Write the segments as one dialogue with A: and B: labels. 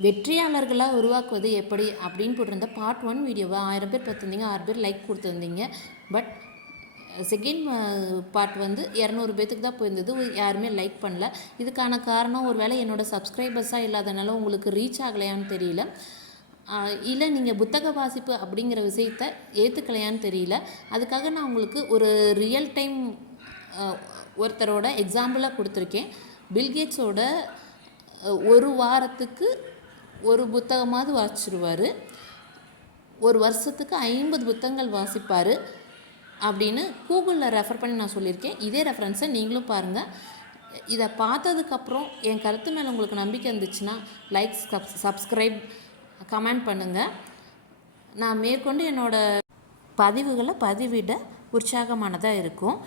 A: வெற்றியாளர்களாக உருவாக்குவது எப்படி அப்படின்னு போட்டிருந்த பார்ட் ஒன் வீடியோவை ஆயிரம் பேர் பார்த்துருந்தீங்க ஆறு பேர் லைக் கொடுத்துருந்தீங்க. பட் செகண்ட் பார்ட் வந்து இரநூறு பேத்துக்கு தான் போயிருந்தது. யாருமே லைக் பண்ணல. இதுக்கான காரணம் ஒரு வேளை என்னோடய சப்ஸ்கிரைபர்ஸாக இல்லாதனால உங்களுக்கு ரீச் ஆகலையான்னு தெரியல. இல்லை நீங்கள் புத்தக வாசிப்பு அப்படிங்கிற விஷயத்த ஏற்றுக்கலையான்னு தெரியல. அதுக்காக நான் உங்களுக்கு ஒரு ரியல் டைம் ஒருத்தரோட எக்ஸாம்பிளாக கொடுத்துருக்கேன். பில்கேட்ஸோட ஒரு வாரத்துக்கு ஒரு புத்தகமாவது வாசிச்சிருவார். ஒரு வருஷத்துக்கு ஐம்பது புத்தகங்கள் வாசிப்பார். அப்படின்னு கூகுளில் ரெஃபர் பண்ணி நான் சொல்லியிருக்கேன். இதே ரெஃபரன்ஸை நீங்களும் பாருங்கள் இதை பார்த்ததுக்கப்புறம் என் கருத்து மேலே உங்களுக்கு நம்பிக்கை இருந்துச்சுன்னா லைக் சப் சப்ஸ்கிரைப் கமெண்ட் பண்ணுங்கள் நான் மேற்கொண்டு என்னோடய பதிவுகளை பதிவிட உற்சாகமானதாக இருக்கும்.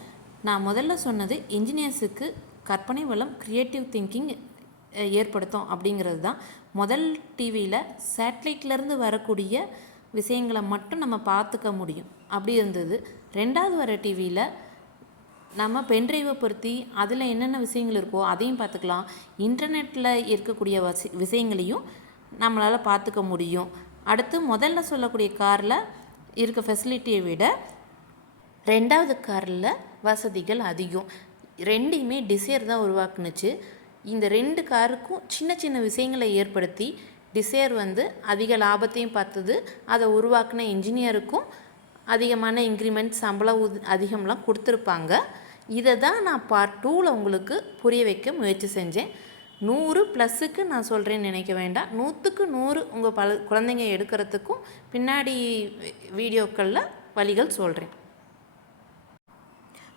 A: நான் முதல்ல சொன்னது இன்ஜினியர்ஸுக்கு கற்பனை வளம் க்ரியேட்டிவ் திங்கிங் ஏற்படுத்தும் அப்படிங்கிறது தான். முதல் டிவியில் சேட்டலைட்லேருந்து வரக்கூடிய விஷயங்களை மட்டும் நம்ம பார்த்துக்க முடியும். அப்படி இருந்தது. ரெண்டாவது வர டிவியில் நம்ம பென்ட்ரைவை பொருத்தி அதில் என்னென்ன விஷயங்கள் இருக்கோ அதையும் பார்த்துக்கலாம். இன்டர்நெட்டில் இருக்கக்கூடிய வசி விஷயங்களையும் நம்மளால் பார்த்துக்க முடியும். அடுத்து முதல்ல சொல்லக்கூடிய காரில் இருக்க ஃபெசிலிட்டியை விட ரெண்டாவது காரில் வசதிகள் அதிகம். ரெண்டையுமே டிசைர் தான் உருவாக்குனுச்சு. இந்த ரெண்டு காருக்கும் சின்ன சின்ன விஷயங்களை ஏற்படுத்தி டிசைர் வந்து அதிக லாபத்தையும் பார்த்தது. அதை உருவாக்கின இன்ஜினியருக்கும் அதிகமான இன்க்ரிமெண்ட் சம்பளம் அதிகம்லாம் கொடுத்துருப்பாங்க. இதை தான் நான் பார்ட் டூவில் உங்களுக்கு புரிய வைக்க முயற்சி செஞ்சேன். நூறு ப்ளஸ்ஸுக்கு நான் சொல்கிறேன்னு நினைக்க வேண்டாம். நூற்றுக்கு நூறு உங்கள் பல குழந்தைங்க எடுக்கிறதுக்கும் பின்னாடி வீடியோக்களில் வழிகள் சொல்கிறேன்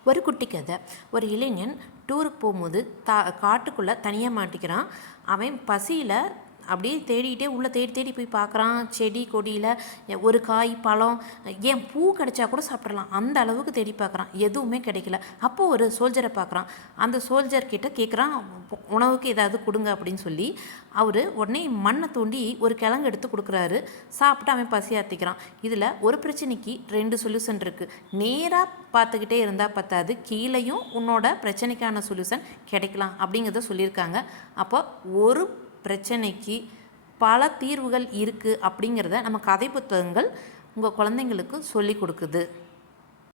A: ஒரு குட்டி கதை. ஒரு இளைஞன் டூருக்கு போகும்போது தா காட்டுக்குள்ளே தனியாக மாட்டிக்கிறான். அவன் பசியில் அப்படியே தேடிக்கிட்டே உள்ளே தேடி தேடி போய் பார்க்குறான். செடி கொடியில் ஒரு காய் பழம் ஏன் பூ கிடைச்சா கூட சாப்பிட்றலாம் அந்த அளவுக்கு தேடி பார்க்குறான். எதுவுமே கிடைக்கல. அப்போது ஒரு சோல்ஜரை பார்க்குறான். அந்த சோல்ஜர் கிட்ட கேட்குறான் உணவுக்கு ஏதாவது கொடுங்க அப்படின்னு சொல்லி. அவர் உடனே மண்ணை தோண்டி ஒரு கிழங்கு எடுத்து கொடுக்குறாரு. சாப்பிட்டு அவன் பசியாத்திக்கிறான் இதில் ஒரு பிரச்சனைக்கு ரெண்டு சொல்யூஷன் இருக்குது நேராக பார்த்துக்கிட்டே இருந்தால் பத்தாது. கீழேயும் உன்னோட பிரச்சனைக்கான சொல்யூஷன் கிடைக்கலாம் அப்படிங்கிறத சொல்லியிருக்காங்க. அப்போ ஒரு பிரச்சனைக்கு பல தீர்வுகள் இருக்குது அப்படிங்கிறத நம்ம கதை புத்தகங்கள் உங்கள் குழந்தைங்களுக்கு சொல்லி கொடுக்குது.